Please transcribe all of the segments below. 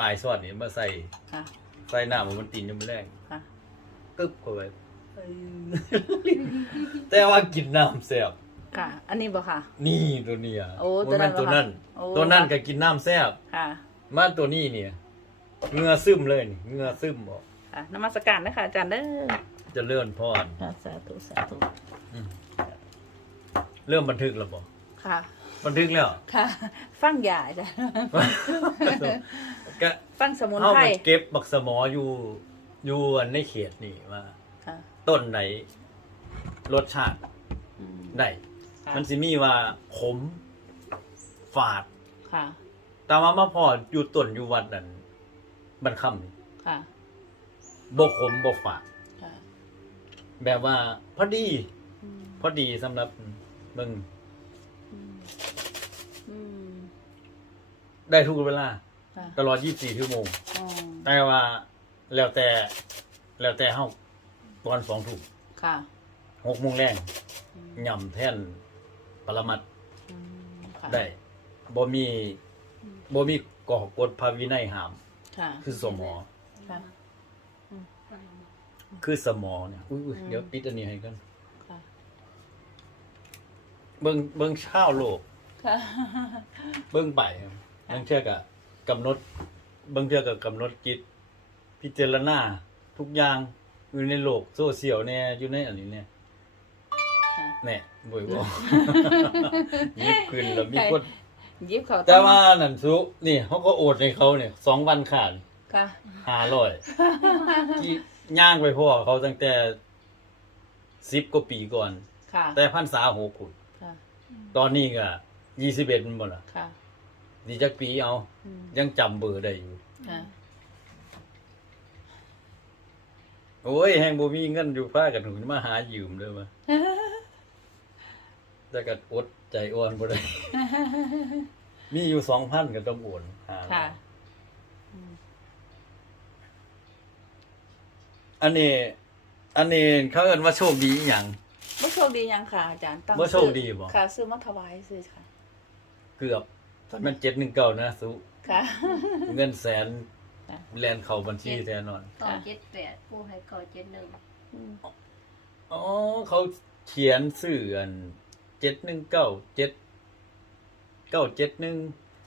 ปลายซอสนี่มาใส่ค่ะใส่น้ำมันตีนยังไม่แรงค่ะตึ๊บเข้าไปแต่ว่ากินน้ำแซ่บค่ะ อันนี้บ่ค่ะ นี่ตัวเนี้อะโอ้บ่แม่นตัตัววนั้นั้นนเหรอคะโอ้ตัวนั้นก็กินน้ำแซ่บค่ะมาตัวนี้เนี่ยเหงื่อซึมเลยนี่เหงื่อซึมออกค่ะนมัสการนะคะอาจารย์เด้อเจะเลื่อนพรค่ะสาธุสาธุเริ่มบันทึกแล้วบ่ค่ะ บันทึกแล้วค่ะ ฟังยาอาจารย์ก็ฟังสมุนเฮาไพรไปเก็บบักสมออยู่อยู่อันในเขตนี่ว่า ค่ะต้นไหนรสชาติอืมได้ ค่ะมันสิมีว่าขมฝาด ค่ะ แต่ว่ามาพออยู่ต้นอยู่วัดนั่นบันค่ำนี่ค่ะ บ่ขมบ่ฝาด ค่ะแบบว่าพอดี อืมพอดีสำหรับเบิ่ง อืมอืมได้ทุกเวลา ค่ะตลอด 24 ชั่วโมง อ๋อแต่ว่าแล้วแต่แล้วแต่เฮาตอน2ทุ่มค่ะ6โมงแรงอืมย่ำแทนปรมัตถ์อืมค่ะได้บ่มีบ่มีก่อกฎพระวินัยห้าม ค่ะ คือสมอ ค่ะ คือสมอเนี่ย อุ้ยอืมๆเดี๋ยวปิดอันนี้ให้กันค่ะ เบิ่งเบิ่งชาวโลก ค่ะ เบิ่งไปครับบางเทื่อก็กำหนดบางเทื่อก็กำหนดจิต พิจารณาทุกอย่างอยู่ในโลกโซเชียลเนี่ยอยู่ในอันนี้เนี่ยค่ะแน่บ่อยบอกยิบขึ้นแล้วมีคนยิบเขาแต่ว่านั่นสุนี่เขาก็โอดให้เขาเนี่ยสองวันขาดค่ะ ห้าร้อยที่ย่างไปพ่อเขาตั้งแต่สิบกว่าปีก่อน ค่ะ แต่พันษาหกขุน ค่ะตอนนี้ก็ยี่สิบเอ็ดมันบ่ล่ะค่ะดีจักปีเอา อืมยังจำเบอร์ได้อยู่ ค่ะโอ้ยแฮงบ่มีเงินอยู่ฟ้ากันหุนมาหายืมเด้อมาแต่ก็อดใจอ่อนบ่ได้ มีอยู่สองพันก็ต้องโอนหาค่ะอันนี้ อันนี้เขาเอิ้นว่าโชคดีอหย่างบ่โชคดียังค่ะอาจารย์ตั้งบ่โชคดีบ่ ค่ะ ซื้อมาถวายซื้อค่ะ เกือบตอนนั้น719นะสุค่ะ เงินแสนค่ะ แล่นเข้าบัญชีแท้นอนต่อเจ็ดแปดผู้ให้ก่อเจ็ดหนึ่งอืมอ๋อ เขาเขียนสื่ออัน719 7 971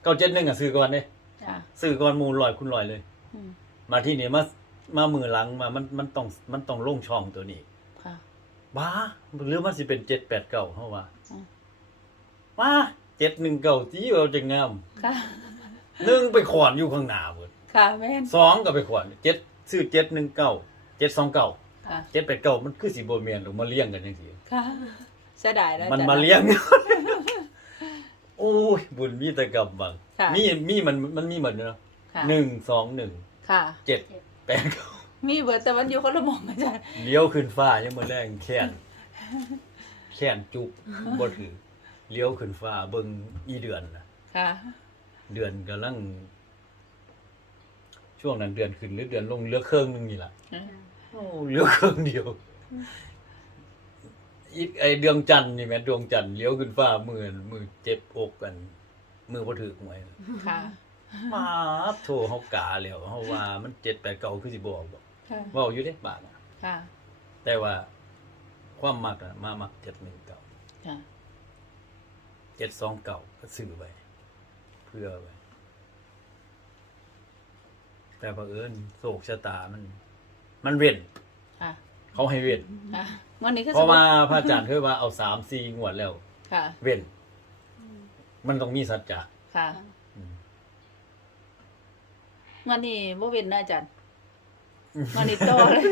971อะซื้อก่อนเด้ค่ะซื้อก่อนหมู่ลอยคุณลอยเลย อืมมาที่นี่มามามือหลังมามันมันต้องมันต้องลงช่องตัวนี้ค่ะ บ้าหรือมันสิเป็น789เฮาว่าอืมว้า719ที่เอาจังงามค่ะหนึ่งไปขอนอยู่ข้างหน้าเบิดค่ะแม่นสองก็ไปขอนเจ็ดซื้อ719 729ค่ะ789มันคือสิบ่แม่นหรือมาเลี้ยงกันจังซี่ค่ะเสียดายแล้วมันอาจารมาเลี้ยง โอ้ย บุญมีแต่กรรมบังค่ะมีมีมันมันมีเหมือนเนาะค่ะหนึ่งสองหนึ่งค่ะเจ็ดแปดเก้า มีเบิดแต่มันอยู่คนละหมองอาจารย์เลี้ยวขึ้นฟ้ายังมาแรงแค้นแค้นจุกบ่ถือเลี้ยวขึ้นฟ้าเบิ่งอีเดือนน่ะค่ะ เดือนกำลัง ช่วงนั้นเดือนขึ้นหรือเดือนลงเหลือเครื่องหนึงนี่ล่ะโอ้เหลือเครื่องเดียวอีกไอดวงจันทร์นี่แม่ดวงจันทร์เลี้ยวขึ้นฟ้ามือมือเจ็บอกกัน มือบ่ถือหวย ค่ะ มาโทรเฮากาแล้วเฮาว่ามัน7 8 9คือสิบ่ออกบ่ ค่ะ เว้าอยู่เด้บาทน่ะค่ะ แต่ว่าความมักน่ะมามัก719ค่ะ729ก็ซื้อไว้เพื่อไว้แต่บังเอิญโศกชะตามัน มันเว้นค่ะ เขาให้เว้นค่ะวันนี้ก็เพราะว่าพระอาจารย์เคยว่าเอา3 4งวดแล้ว ค่ะ เว้นมันต้องมีสัจจะค่ะ อืมวันนี้บ่เว้นนะอาจารย์ วันนี้ต่อเลย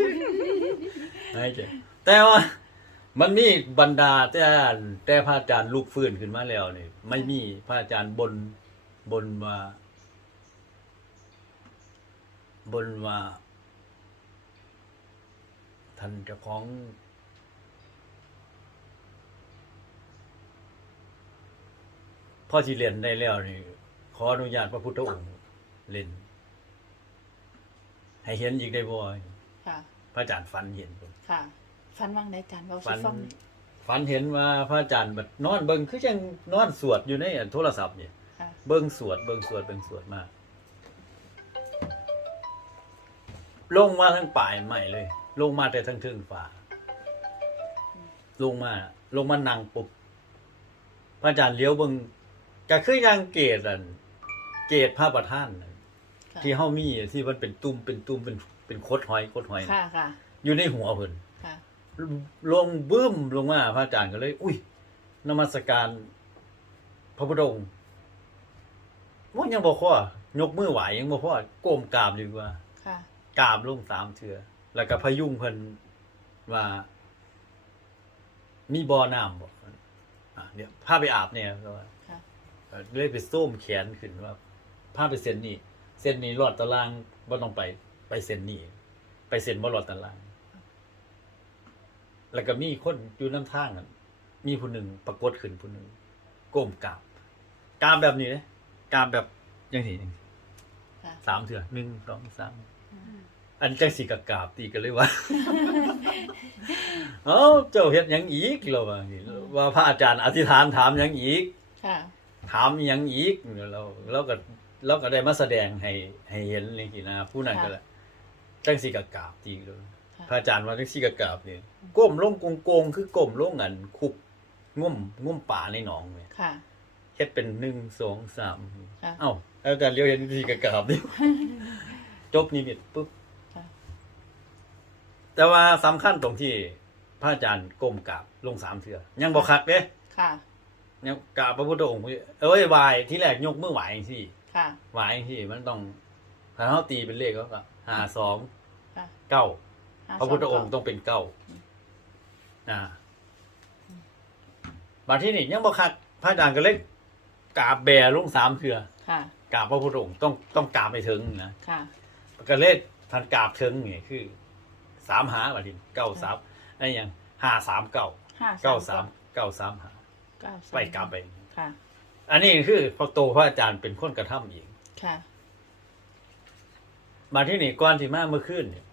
ให้เจ้แต่ว่ามันมีบรรดาแต่แต่พระอาจารย์ลุกฟื้นขึ้นมาแล้วนี่ไม่มีพระอาจารย์บนบนว่า บนว่า ท่านเจ้าของ พ่อที่เรียนได้แล้วนี่ขออนุญาตพระพุทธองค์เล่น ให้เห็นอีกได้บ่ค่ะ พระอาจารย์ฟันเห็นพุ่นค่ะ ฟันว่างได้อาจารย์เว้าฝัสินฟังฝันเห็นว่าพระอาจารย์แบบนอนเบิ่งคือจังนอนสวดอยู่ในอันโทรศัพท์เนี่ย ค่ะ เบิ่งสวดเบิ่งสวดเบิ่งสวดมาลงมาทั้งป่ายใหม่เลย ลงมาแต่ทั้งเทิงฟ้าลงมา ลงมานั่งปุ๊บพระอาจารย์เลี้ยวเบิ่งก็คือยังเกตอัน เกตพระประธานน่ะ ค่ะที่เฮามีอะที่มันเป็นตุ่มเป็นตุ่มเป็นเป็นโคดหอยโคดหอยค่ะค่ะ อยู่ในหัวเพิ่นค่ะ ลงบึ้มลงมาพระอาจารย์ก็เลย อุ้ยนมัสการ พระพุทธองค์ว่ายังบ่พอยกมือไหวยังบ่พอก้มกราบอยู่ว่า ค่ะ กราบลงสามเทือ แล้วก็พยุงเพิ่นว่า มีบ่อน้ำบ่อะเนี่ยพาไปอาบเนี่ยก็ว่าค่ะ เอ่อเลยไปส้มแขนขึ้นว่าพาไปเส้นนี้ เส้นนี้รอดตารางบ่ต้องไป ไปเส้นนี้ ไปเส้นบ่รอดตาราง แล้วก็มีคนอยู่น้ำทางนั้นมีผู้หนึ่งปรากฏขึ้นผู้หนึ่งก้มกราบกราบแบบนี้เลยกราบแบบจังซี่จังซี่ค่ะสามเถื่อหนึ่งสองสามอืมอันจังสิกะกราบตีกันเลยว่าเอ้าเจ้าเฮ็ดหยังอีกเราว่านี่ว่าพระอาจารย์อธิษฐานถามหยังอีกค่ะถามหยังอีกเราเราก็ เราก็ได้มาแสดงให้ให้เห็นนี่สินะผู้นั้นก็แหละจังสิกะกราบตีกันเลยค่ะพระอาจารย์ว่าจังสิกะกราบนี่ก้มลงโกงๆคือก้มลงอันคุบงุ่มงุ่มป่าในหนองเนี่ยค่ะเฮ็ดเป็นหนึ่งสองสามค่ะเอ้าอาจารย์เลี้ยวเห็นสิกะกราบนี่จบนิมิตปุ๊บค่ะแต่ว่าสำคัญตรงที่พระอาจารย์ก้มกราบลงสามเทือยังบอกคักเด้ค่ะยังกราบพระพุทธองค์เอ้ยไหวายที่แรกยกมือไหวจังซี่ ค่ะไหวจังซี่มันต้องถ้าเขาตีเป็นเลขก็ห้าสองค่ะเก้าห้าพระพุทธองค์สต้องเป็นเก้าอ่ามาที่นี่ยังบอกคักพระอาจารย์ก็เลยกราบแบลงสามเทือค่ะ กราบพระพุทธองค์ต้องต้องกราบไปถึงนะค่ะ ก็เลยพันกราบถึงนี่คือสามหาบัดนี้เก้าสามไอ้หยังห้าสามเก้าห้าเก้าสามเก้าสามหาเก้าสามไปกลับไป ค่ะ อันนี้คือพอโตพระอาจารย์เป็นคนกระทำเองค่ะ มาที่นี่ก่อนที่มาเมื่อคืนเนี่ย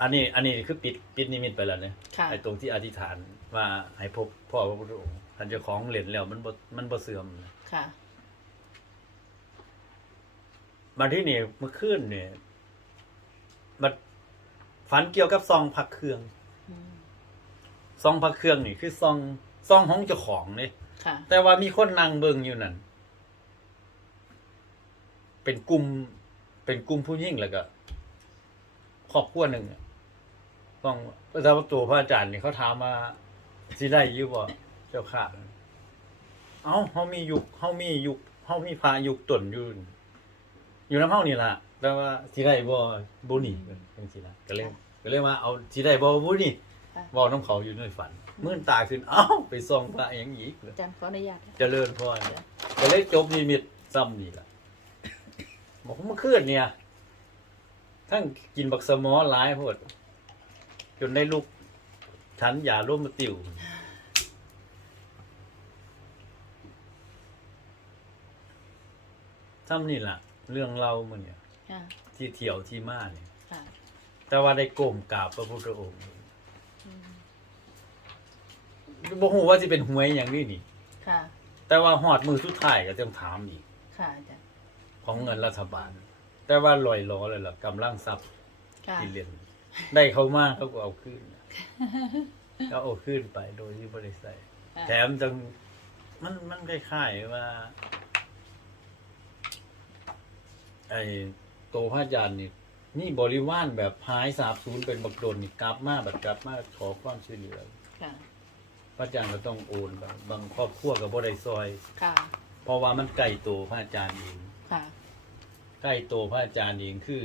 อันนี้ อันนี้คือปิดปิดนิมิตไปแล้วเนี่ยค่ะ ไอ้ตรงที่อธิษฐานว่าให้พบพ่อพระพุทธองค์ท่านเจ้าของเหรียญแล้วมันบ่มันบ่เสื่อมนะค่ะ มาที่นี่เมื่อคืนเนี่ยมันฝันเกี่ยวกับซองพักเครื่อง อืมซองพักเครื่องนี่คือซองซองของเจ้าของเนี่ย ค่ะ แต่ว่ามีคนนั่งเบิ่งอยู่นั่น เป็นกลุ่ม เป็นกลุ่มผู้หญิงแล้วก็ครอบครัวหนึ่งอะต้องแต่ว่าตัวพระอาจารย์นี่เขาถามมาสิได้อยู่บ่เจ้าค่ะเอ้าเฮามียุคเฮามียุคเฮามีพายุคตนอยู่อยู่น้ำเฮานี่ล่ะ แต่ว่าสิได้บ่บ่นี่จังซี่ล่ะก็เลยก็เลยว่าเอาสิได้บ่บ่นี่ค่ะเว้าน้ำเขาอยู่ในฝัน มื่นตาขึ้นเอ้าไปส่องพระอย่างอีกเลยอาจารย์ขออนุญาตเจริญพรก็เลยจบนิมิตซ้ำนี่ล่ะบอกว่าเมื่อคืนเนี่ยทั้งกินบักสมอหลายโพดจนได้ลูกฉันอย่าร่วมมาติวซ้ำนี่ล่ะ เรื่องเรามันเนี่ยค่ะที่เที่ยวที่มาเนี่ยค่ะแต่ว่าได้ก้มกราบพระพุทธองค์อืม บ่ฮู้ว่าสิเป็นหวยอย่างนี้นี่ ค่ะ แต่ว่าหอดมือสุดท้ายก็ต้องถามอีก ค่ะอาจารย์ของเงินรัฐบาล แต่ว่าลอยล้อเลยล่ะกำลังทรัพย์ค่ะที่เรียนได้เขามากเขาก็เอาขึ้นก็เอาขึ้นไปโดยที่บริษัทค่ะแถมจังมันมันคล้ายๆว่า ไอ้โตพระอาจารย์นี่นี่บริวารแบบหายสาบสูญเป็นบักโดนนี่กลับมาแบบกลับมาขอความช่วยเหลือค่ะพ ระอาจารย์ก็ต้องโอนบางบางครอบครัวกับบ่ได้ซอย ค่ะ เพราะว่ามันใกล้โตพระอาจารย์เอง ค่ะ ใกล้โตพระอาจารย์เองคือ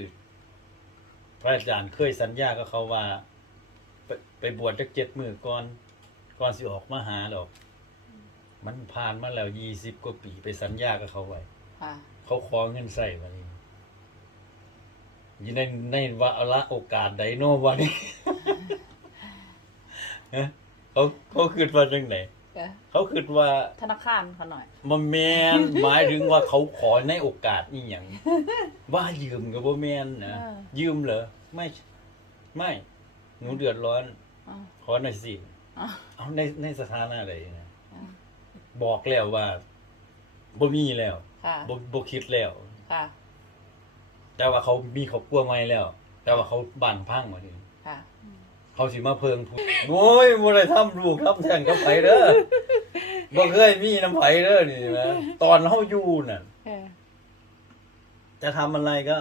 พระอาจารย์เคยสัญญากับเขาว่า ไปไปบวชจักเจ็ดมือก่อนก่อนสิออกมาหาดอก มันผ่านมาแล้วยี่สิบกว่าปีไปสัญญากับเขาไว้ ค่ะ เขาขอเงินใส่มานี่อยู่ในในวาระโอกาสใดโนวันนี้ ฮะ เขาเขาคิดว่าจังไหนค่ะเขาคิดว่าธนาคารเขาหน่อย มันแมน หมายถึงว่าเขาขอในโอกาสนี่อย่างว่ายืมกับบ่แมนนะเออ ยืมเหรอไม่ ไม่หนูเดือดร้อน อ๋อ ขอหน่อยสิอ๋อ เอาในในสถานะใดนะอ๋อบอกแล้วว่าบ่มีแล้วค่ะบ่บ่คิดแล้ว ค่ะแต่ว่าเขามีครอบครัวใหม่แล้ว แต่ว่าเขาบ้านพังว่าดิค่ะ เขาสิมาเพิงพูโอ้ยบ่ได้ทำลูกทำแท้งกับไผเด้อบ่เคยมีน้ำไผเด้อนี่นะตอนเฮาอยู่น่ะ เออ จะทำอะไรก็